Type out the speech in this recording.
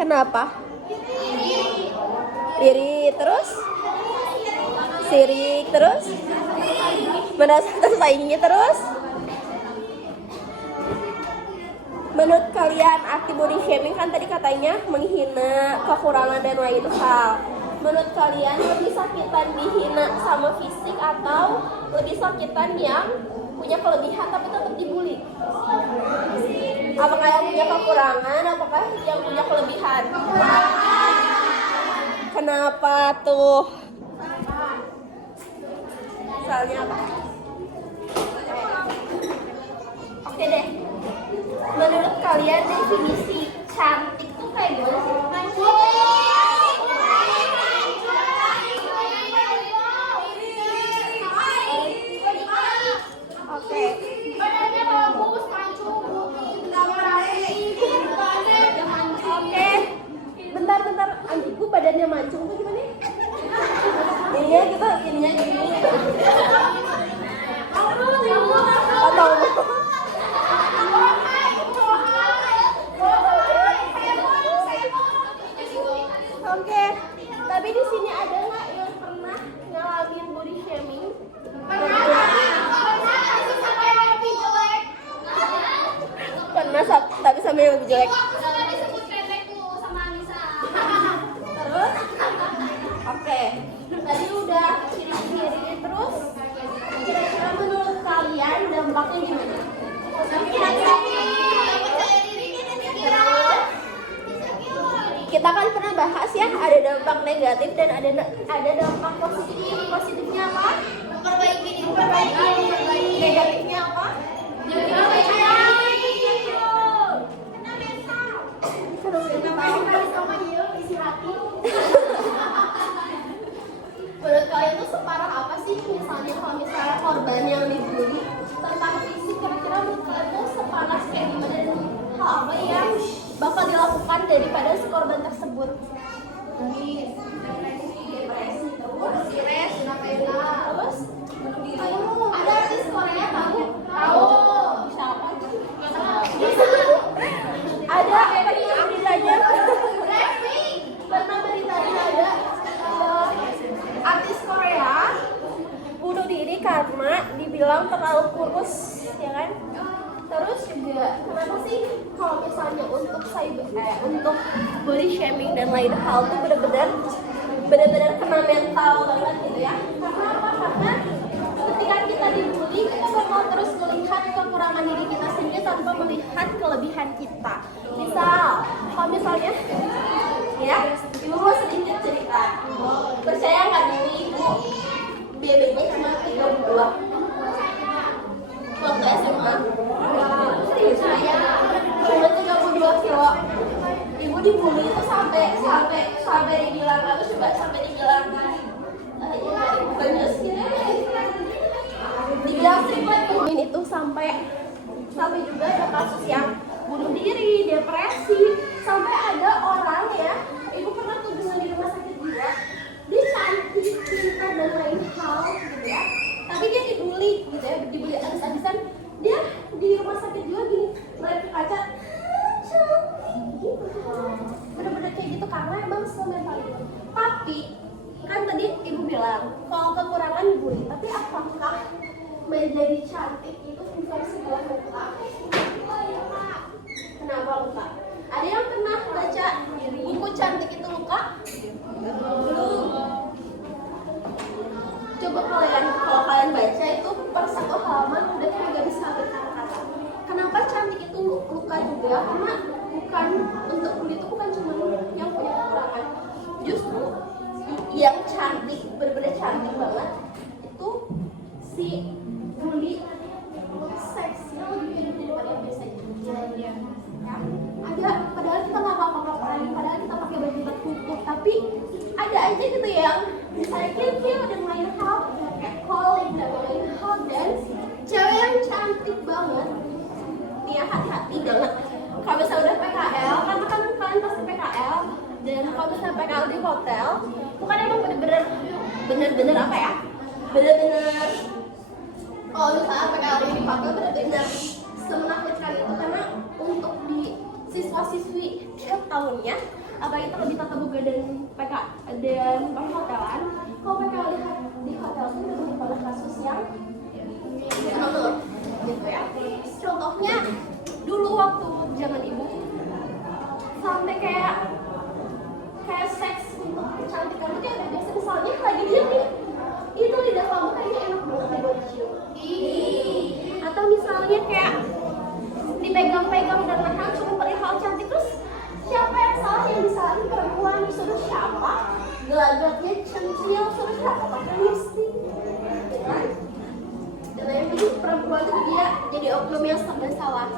Kenapa? Iri terus? Sirik terus? Merasa tersaingi terus? Menurut kalian arti body shaming kan tadi katanya menghina, kekurangan dan lain hal. Menurut kalian lebih sakitan dihina sama fisik atau lebih sakitan yang punya kelebihan tapi tetap dibully? Apakah yang punya kekurangan, apakah yang punya kelebihan? Kenapa tuh? Soalnya apa? Oke deh. Menurut kalian definisi cantik tuh kayak gimana sih? Oke. Badannya bagus, mancung, Oke. Bentar. Anjingku badannya mancung tuh gimana? Ininya kita ininya gini. Atau Oke, tapi di sini ada nggak yang pernah ngalamin body shaming? Pernah, tapi sama yang lebih jelek. Terus? Oke, tadi udah ciri-ciri terus. Kira-kira menurut kalian dampaknya gimana? Kita kan pernah bahas ya, ada dampak negatif dan ada dampak positif. Positifnya apa? Memperbaiki. Negatifnya apa? Menurut kalian tuh separah apa sih misalnya kalau misalnya korban yang dibully tentang fisik, kira-kira menurut kalian tuh separah kayak gimana dan hal apa yang bakal dilakukan daripada si korban tersebut? Depresi terus ada artis Korea tahu? Siapa? Ada beritanya pernah beritanya ada artis Korea bunuh diri karena dibilang terlalu kurus, ya kan? Terus juga kenapa sih kalau misalnya untuk untuk body shaming dan lain hal tuh benar-benar kena mental banget gitu ya? Karena apa? Karena ketika kita dibully, kita bakal terus melihat kekurangan diri kita sendiri tanpa melihat kelebihan kita. Misal, kalau misalnya ya, ibu mau sedikit cerita. Percaya nggak dulu ibu BB-nya cuma 32 waktu SMA. Serius saya cuma 32 kilo. Ibu dibully itu sampai dibilang aku coba sampai dibilang banyak gitu. Dibilang ini itu sampai juga ada kasus yang bunuh diri, depresi, sampai ada orang ya, ibu pernah kunjungan di rumah sakit jiwa, dia cantik, pintar dan lain hal gitu ya, tapi dia dibully gitu ya, dibully abis-abisan, dia di rumah sakit jiwa gini, melihat ke kaca, cantik gitu, bener-bener kayak gitu karena emang semental itu. Tapi kan tadi ibu bilang kalau kekurangan dibully, tapi apakah menjadi cantik itu bukan sebuah luka? Kenapa luka? Ada yang pernah baca buku Cantik Itu Luka? Belum. Coba kalau kalian baca itu per satu halaman udah nggak bisa berkata-kata. Kenapa cantik itu luka juga? Karena bukan untuk kulit itu bukan cuma yang punya kekurangan. Justru yang cantik, benar-benar cantik banget itu si bully seksnya lebih gede daripada yang biasanya. Ada, padahal kita nggak apa-apa, padahal kita pakai baju tertutup, tapi ada aja gitu yang misalnya kill dan lain hal, catcalling dan lain hal, dan cewek yang cantik banget nih ya, hati-hati banget kalau misalnya udah PKL, karena kan kalian pasti PKL, dan kalau misalnya PKL di hotel itu kan emang bener-bener apa ya, bener-bener kalau misalnya PKL ini dipakai bener-bener semenakutkan itu, karena untuk di siswa-siswi tiap tahunnya apalagi terlebih tata boga dan PK dan perhotelan. Kalau PK lihat di hotel itu banyak banget kasus yang menurut gitu ya. Contohnya dulu waktu zaman ibu sampai kayak seks untuk kecantikan itu ada biasa, misalnya lagi diem nih, itu lidah kamu kayaknya enak banget dibuat cium. Atau misalnya kayak dipegang-pegang dan menahan cuma perihal cantik, terus siapa yang salah? Yang disalahin perempuan, disuruh siapa? Gelagatnya centil, suruh siapa pakai lipstick, kan? Dan yang ini perempuan itu dia jadi oknum yang serba salah.